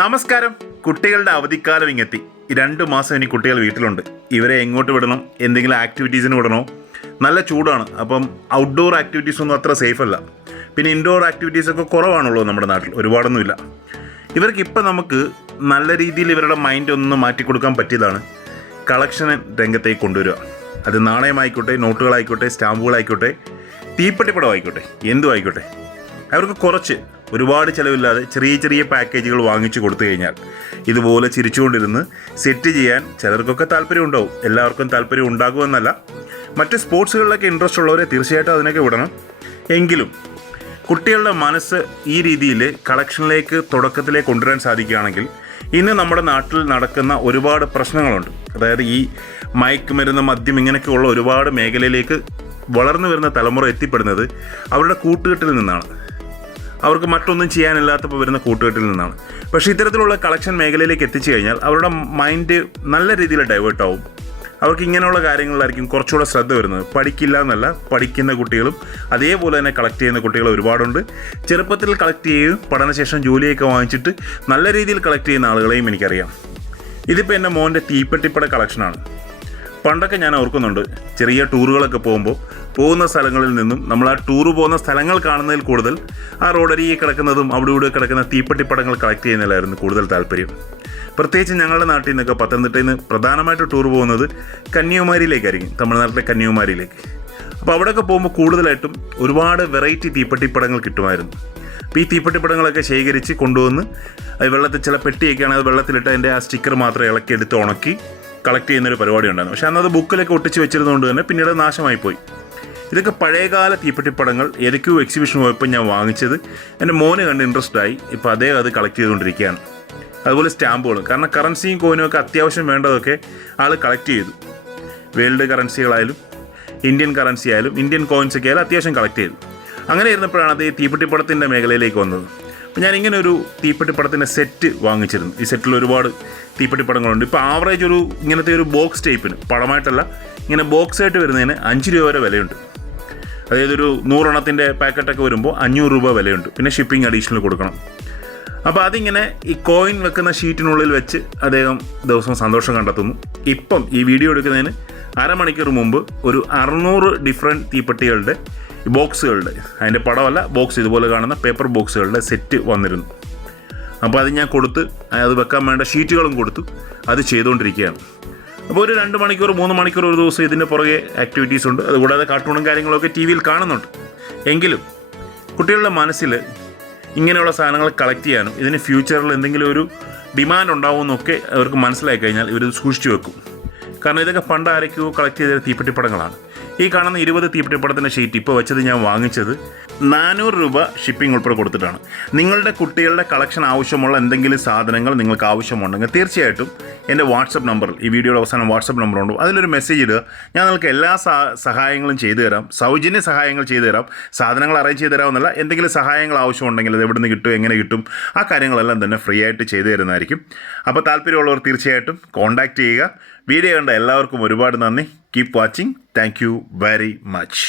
നമസ്കാരം. കുട്ടികളുടെ അവധിക്കാലം ഇങ്ങെത്തി. 2 മാസം ഇനി കുട്ടികൾ വീട്ടിലുണ്ട്. ഇവരെ എങ്ങോട്ട് വിടണം? എന്തെങ്കിലും ആക്ടിവിറ്റീസിന് വിടണോ? നല്ല ചൂടാണ്. അപ്പം ഔട്ട്ഡോർ ആക്ടിവിറ്റീസ് ഒന്നും അത്ര സേഫ് അല്ല. പിന്നെ ഇൻഡോർ ആക്ടിവിറ്റീസൊക്കെ കുറവാണുള്ളൂ നമ്മുടെ നാട്ടിൽ, ഒരുപാടൊന്നുമില്ല. ഇവർക്കിപ്പം നമുക്ക് നല്ല രീതിയിൽ ഇവരുടെ മൈൻഡ് ഒന്ന് മാറ്റിക്കൊടുക്കാൻ പറ്റിയതാണ് കളക്ഷൻ രംഗത്തേക്ക് കൊണ്ടുവരിക. അത് നാണയമായിക്കോട്ടെ, നോട്ടുകളായിക്കോട്ടെ, സ്റ്റാമ്പുകളായിക്കോട്ടെ, തീപ്പെട്ടിപ്പടം ആയിക്കോട്ടെ, എന്തും ആയിക്കോട്ടെ. അവർക്ക് കുറച്ച് ഒരുപാട് ചിലവില്ലാതെ ചെറിയ ചെറിയ പാക്കേജുകൾ വാങ്ങിച്ചു കൊടുത്തു കഴിഞ്ഞാൽ ഇതുപോലെ ചിരിച്ചുകൊണ്ടിരുന്ന് സെറ്റ് ചെയ്യാൻ ചിലർക്കൊക്കെ താല്പര്യം ഉണ്ടാവും. എല്ലാവർക്കും താല്പര്യം ഉണ്ടാകുമെന്നല്ല. മറ്റ് സ്പോർട്സുകളിലൊക്കെ ഇൻട്രസ്റ്റ് ഉള്ളവരെ തീർച്ചയായിട്ടും അതിനൊക്കെ വിടണം. എങ്കിലും കുട്ടികളുടെ മനസ്സ് ഈ രീതിയിൽ കളക്ഷനിലേക്ക് തുടക്കത്തിലേക്ക് കൊണ്ടുവരാൻ സാധിക്കുകയാണെങ്കിൽ ഇന്ന് നമ്മുടെ നാട്ടിൽ നടക്കുന്ന ഒരുപാട് പ്രശ്നങ്ങളുണ്ട്. അതായത് ഈ മയക്കുമരുന്ന്, മദ്യം, ഇങ്ങനെയൊക്കെയുള്ള ഒരുപാട് മേഖലയിലേക്ക് വളർന്നു വരുന്ന തലമുറ എത്തിപ്പെടുന്നത് അവരുടെ കൂട്ടുകെട്ടിൽ നിന്നാണ്. അവർക്ക് മറ്റൊന്നും ചെയ്യാനില്ലാത്തപ്പോൾ വരുന്ന കൂട്ടുകെട്ടിൽ നിന്നാണ്. പക്ഷേ ഇത്തരത്തിലുള്ള കളക്ഷൻ മേഖലയിലേക്ക് എത്തിച്ചു കഴിഞ്ഞാൽ അവരുടെ മൈൻഡ് നല്ല രീതിയിൽ ഡൈവേർട്ട് ആവും. അവർക്ക് ഇങ്ങനെയുള്ള കാര്യങ്ങളിലായിരിക്കും കുറച്ചുകൂടെ ശ്രദ്ധ വരുന്നത്. പഠിക്കില്ല എന്നല്ല, പഠിക്കുന്ന കുട്ടികളും അതേപോലെ തന്നെ കളക്ട് ചെയ്യുന്ന കുട്ടികൾ ഒരുപാടുണ്ട്. ചെറുപ്പത്തിൽ കളക്ട് ചെയ്യുകയും പഠനശേഷം ജോലിയൊക്കെ വാങ്ങിച്ചിട്ട് നല്ല രീതിയിൽ കളക്ട് ചെയ്യുന്ന ആളുകളെയും എനിക്കറിയാം. ഇതിപ്പോൾ എൻ്റെ മോൻ്റെ തീപ്പെട്ടിപ്പട കളക്ഷനാണ്. പണ്ടൊക്കെ ഞാൻ ഓർക്കുന്നുണ്ട്, ചെറിയ ടൂറുകളൊക്കെ പോകുന്ന സ്ഥലങ്ങളിൽ നിന്നും നമ്മൾ ആ ടൂറ് പോകുന്ന സ്ഥലങ്ങൾ കാണുന്നതിൽ കൂടുതൽ ആ റോഡരികെ കിടക്കുന്നതും അവിടെ ഇവിടെ കിടക്കുന്ന തീപ്പെട്ടിപ്പടങ്ങൾ കളക്ട് ചെയ്യുന്നതിലായിരുന്നു കൂടുതൽ താല്പര്യം. പ്രത്യേകിച്ച് ഞങ്ങളുടെ നാട്ടിൽ നിന്നൊക്കെ പത്തനംതിട്ടയിൽ നിന്ന് പ്രധാനമായിട്ട് ടൂർ പോകുന്നത് കന്യാകുമാരിയിലേക്കായിരിക്കും, തമിഴ്നാട്ടിലെ കന്യാകുമാരിയിലേക്ക്. അപ്പോൾ അവിടെയൊക്കെ പോകുമ്പോൾ കൂടുതലായിട്ടും ഒരുപാട് വെറൈറ്റി തീപ്പെട്ടിപ്പടങ്ങൾ കിട്ടുമായിരുന്നു. അപ്പോൾ ഈ തീപ്പെട്ടിപ്പടങ്ങളൊക്കെ ശേഖരിച്ച് കൊണ്ടുവന്ന് വെള്ളത്തിൽ ചില പെട്ടിയൊക്കെയാണ്, അത് വെള്ളത്തിലിട്ട് അതിൻ്റെ ആ സ്റ്റിക്കർ മാത്രം ഇളക്കിയെടുത്ത് ഉണക്കി കളക്ട് ചെയ്യുന്നൊരു പരിപാടി ഉണ്ടായിരുന്നു. പക്ഷേ അന്നത് ബുക്കിലൊക്കെ ഒട്ടിച്ച് വെച്ചിരുന്നതുകൊണ്ട് തന്നെ പിന്നീട് നാശമായിപ്പോയി. ഇതൊക്കെ പഴയകാല തീപ്പെട്ടിപ്പടങ്ങൾ ഏതൊക്കെയോ എക്സിബിഷൻ പോയപ്പോൾ ഞാൻ വാങ്ങിച്ചത് എൻ്റെ മോന് കണ്ട് ഇൻട്രസ്റ്റ് ആയി. ഇപ്പോൾ അദ്ദേഹം അത് കളക്ട് ചെയ്തുകൊണ്ടിരിക്കുകയാണ്. അതുപോലെ സ്റ്റാമ്പുകളും, കാരണം കറൻസിയും കോയിനും ഒക്കെ അത്യാവശ്യം വേണ്ടതൊക്കെ ആൾ കളക്ട് ചെയ്തു. വേൾഡ് കറൻസികളായാലും ഇന്ത്യൻ കറൻസി ആയാലും ഇന്ത്യൻ കോയിൻസ് ഒക്കെ ആയാലും അത്യാവശ്യം കളക്ട് ചെയ്തു. അങ്ങനെ ഇരുന്നപ്പോഴാണ് അത് ഈ തീപ്പെട്ടിപ്പടത്തിൻ്റെ മേഖലയിലേക്ക് വന്നത്. അപ്പോൾ ഞാനിങ്ങനെ ഒരു തീപ്പെട്ടിപ്പടത്തിൻ്റെ സെറ്റ് വാങ്ങിച്ചിരുന്നു. ഈ സെറ്റിൽ ഒരുപാട് തീപ്പെട്ടിപ്പടങ്ങളുണ്ട്. ഇപ്പോൾ ആവറേജ് ഇങ്ങനത്തെ ഒരു ബോക്സ് ടൈപ്പിന്, പടമായിട്ടല്ല, ഇങ്ങനെ ബോക്സ് ആയിട്ട് വരുന്നതിന് 5 രൂപ വരെ വിലയുണ്ട്. അതായത് ഒരു 100 എണ്ണത്തിൻ്റെ പാക്കറ്റൊക്കെ വരുമ്പോൾ 500 രൂപ വിലയുണ്ട്. പിന്നെ ഷിപ്പിംഗ് അഡീഷണൽ കൊടുക്കണം. അപ്പോൾ അതിങ്ങനെ ഈ കോയിൻ വെക്കുന്ന ഷീറ്റിനുള്ളിൽ വെച്ച് അദ്ദേഹം ദിവസം സന്തോഷം കണ്ടെത്തുന്നു. ഇപ്പം ഈ വീഡിയോ എടുക്കുന്നതിന് അരമണിക്കൂർ മുമ്പ് ഒരു 600 ഡിഫറെൻറ്റ് തീപ്പെട്ടികളുടെ ബോക്സുകളുടെ, അതിൻ്റെ പടമല്ല, ബോക്സ്, ഇതുപോലെ കാണുന്ന പേപ്പർ ബോക്സുകളുടെ സെറ്റ് വന്നിരുന്നു. അപ്പോൾ അത് ഞാൻ കൊടുത്ത്, അത് വെക്കാൻ വേണ്ട ഷീറ്റുകളും കൊടുത്തു. അത് ചെയ്തുകൊണ്ടിരിക്കുകയാണ്. അപ്പോൾ ഒരു 2 മണിക്കൂർ 3 മണിക്കൂർ ഒരു ദിവസം ഇതിൻ്റെ പുറകെ ആക്ടിവിറ്റീസ് ഉണ്ട്. അതുകൂടാതെ കാർട്ടൂണും കാര്യങ്ങളൊക്കെ ടി വിയിൽ കാണുന്നുണ്ട്. എങ്കിലും കുട്ടികളുടെ മനസ്സിൽ ഇങ്ങനെയുള്ള സാധനങ്ങൾ കളക്ട് ചെയ്യാനും ഇതിന് ഫ്യൂച്ചറിൽ എന്തെങ്കിലും ഒരു ഡിമാൻഡ് ഉണ്ടാവുമെന്നൊക്കെ അവർക്ക് മനസ്സിലായി കഴിഞ്ഞാൽ ഇവരിത് സൂക്ഷിച്ചു വെക്കും. കാരണം ഇതൊക്കെ പണ്ട് ആരൊക്കെയോ കളക്ട് ചെയ്ത തീപ്പെട്ടിപ്പടങ്ങളാണ്. ഈ കാണുന്ന 20 തീപ്പെട്ടിപ്പടത്തിൻ്റെ ഷീറ്റ് ഇപ്പോൾ വെച്ചത് ഞാൻ വാങ്ങിച്ചത് 400 രൂപ ഷിപ്പിംഗ് ഉൾപ്പെടെ കൊടുത്തിട്ടാണ്. നിങ്ങളുടെ കുട്ടികളുടെ കളക്ഷൻ ആവശ്യമുള്ള എന്തെങ്കിലും സാധനങ്ങൾ നിങ്ങൾക്ക് ആവശ്യമുണ്ടെങ്കിൽ തീർച്ചയായിട്ടും എൻ്റെ വാട്സപ്പ് നമ്പറിൽ, ഈ വീഡിയോയുടെ അവസാനം വാട്സപ്പ് നമ്പറുണ്ട്, അതിലൊരു മെസ്സേജ് ഇടുക. ഞാൻ നിങ്ങൾക്ക് എല്ലാ സഹായങ്ങളും ചെയ്തു തരാം. സൗജന്യ സഹായങ്ങൾ ചെയ്തു തരാം. സാധനങ്ങൾ അറേഞ്ച് ചെയ്ത് തരാമെന്നല്ല, എന്തെങ്കിലും സഹായങ്ങൾ ആവശ്യമുണ്ടെങ്കിൽ അത് എവിടെ നിന്ന് കിട്ടും, എങ്ങനെ കിട്ടും, ആ കാര്യങ്ങളെല്ലാം തന്നെ ഫ്രീ ആയിട്ട് ചെയ്തു തരുന്നതായിരിക്കും. അപ്പോൾ താല്പര്യമുള്ളവർ തീർച്ചയായിട്ടും കോൺടാക്റ്റ് ചെയ്യുക. വീഡിയോ കണ്ട എല്ലാവർക്കും ഒരുപാട് നന്ദി. Keep watching. Thank you very much.